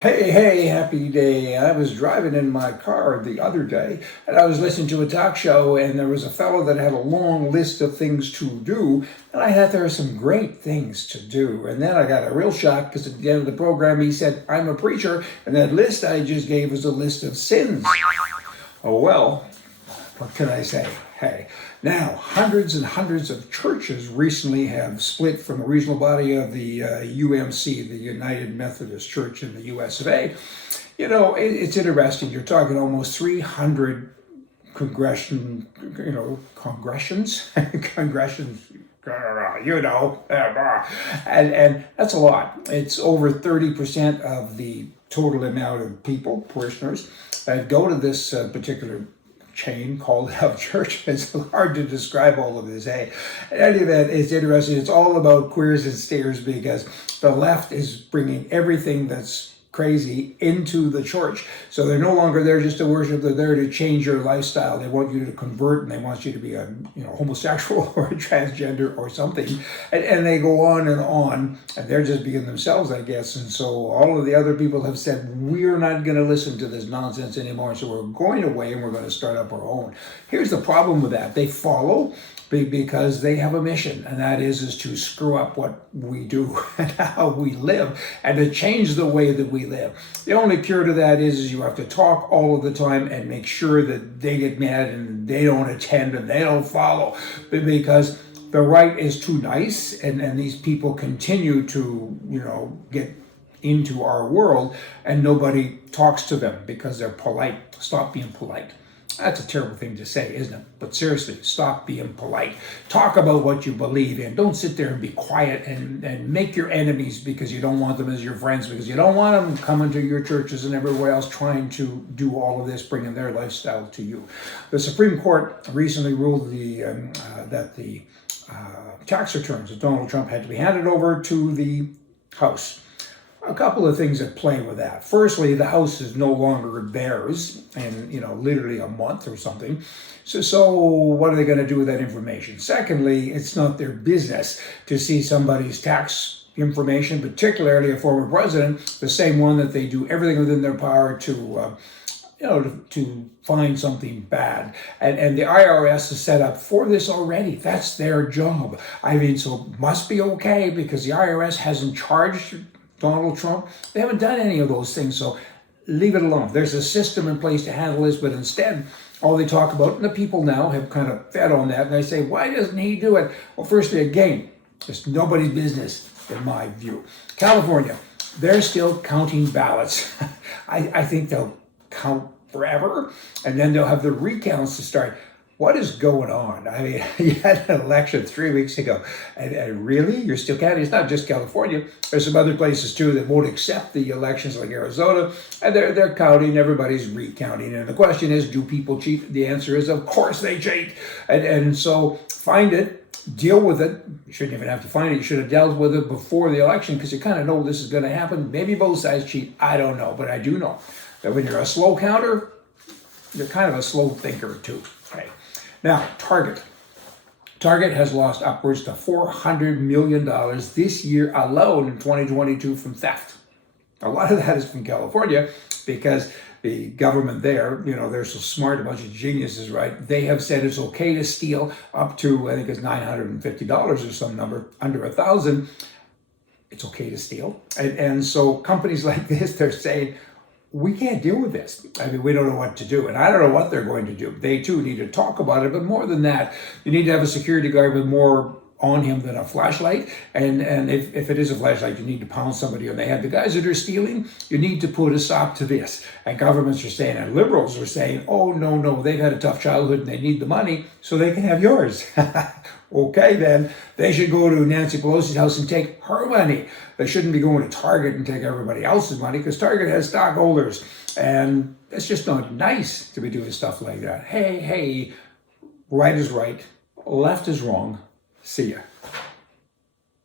Hey, happy day. I was driving in my car the other day and I was listening to a talk show, and there was a fellow that had a long list of things to do. And I thought there were some great things to do. And then I got a real shock because at the end of the program he said, "I'm a preacher." And that list I just gave was a list of sins. Oh, well, what can I say? Hey, now hundreds and hundreds of churches recently have split from the regional body of the UMC, the United Methodist Church in the US of A. It's interesting. You're talking almost 300 congressions, congressions, and that's a lot. It's over 30% of the total amount of people, parishioners, that go to this particular chain called Hub Church. It's hard to describe all of this. Hey, in any event, it's interesting. It's all about queers and stairs because the left is bringing everything that's crazy into the church. So they're no longer there just to worship. They're there to change your lifestyle. They want you to convert, and they want you to be a homosexual or a transgender or something. And they go on, and they're just being themselves, I guess. And so all of the other people have said, we're not going to listen to this nonsense anymore. So we're going away and we're going to start up our own. Here's the problem with that. They follow because they have a mission, and that is to screw up what we do and how we live, and to change the way that we live. The only cure to that is you have to talk all of the time and make sure that they get mad and they don't attend and they don't follow, because the right is too nice, and these people continue to get into our world, and nobody talks to them because they're polite. Stop being polite. That's a terrible thing to say, isn't it? But seriously, stop being polite. Talk about what you believe in. Don't sit there and be quiet and make your enemies because you don't want them as your friends, because you don't want them coming to your churches and everywhere else trying to do all of this, bringing their lifestyle to you. The Supreme Court recently ruled that the tax returns of Donald Trump had to be handed over to the House. A couple of things at play with that. Firstly, the House is no longer theirs in, literally a month or something. So what are they going to do with that information? Secondly, it's not their business to see somebody's tax information, particularly a former president, the same one that they do everything within their power to find something bad. And the IRS is set up for this already. That's their job. So it must be okay because the IRS hasn't charged Donald Trump. They haven't done any of those things, so leave it alone. There's a system in place to handle this, but instead, all they talk about, and the people now have kind of fed on that, and they say, why doesn't he do it? Well, firstly, again, it's nobody's business, in my view. California, they're still counting ballots. I think they'll count forever, and then they'll have the recounts to start. What is going on? You had an election 3 weeks ago, and really, you're still counting? It's not just California. There's some other places too that won't accept the elections, like Arizona, and they're counting. Everybody's recounting, and the question is, do people cheat? The answer is, of course they cheat, and so find it, deal with it. You shouldn't even have to find it. You should have dealt with it before the election because you kind of know this is going to happen. Maybe both sides cheat. I don't know, but I do know that when you're a slow counter, you're kind of a slow thinker too. Right? Now, Target has lost upwards to $400 million this year alone in 2022 from theft. A lot of that is from California because the government there, they're so smart, a bunch of geniuses, right? They have said it's okay to steal up to, I think it's $950 or some number, under $1,000. It's okay to steal. And so companies like this, they're saying, we can't deal with this. We don't know what to do. And I don't know what they're going to do. They too need to talk about it. But more than that, you need to have a security guard with more on him than a flashlight. And if it is a flashlight, you need to pound somebody on the head. The guys that are stealing, you need to put a stop to this. And governments are saying, and liberals are saying, oh, no, they've had a tough childhood and they need the money so they can have yours. Okay, then they should go to Nancy Pelosi's house and take her money. They shouldn't be going to Target and take everybody else's money because Target has stockholders. And it's just not nice to be doing stuff like that. Hey, right is right, left is wrong. See ya.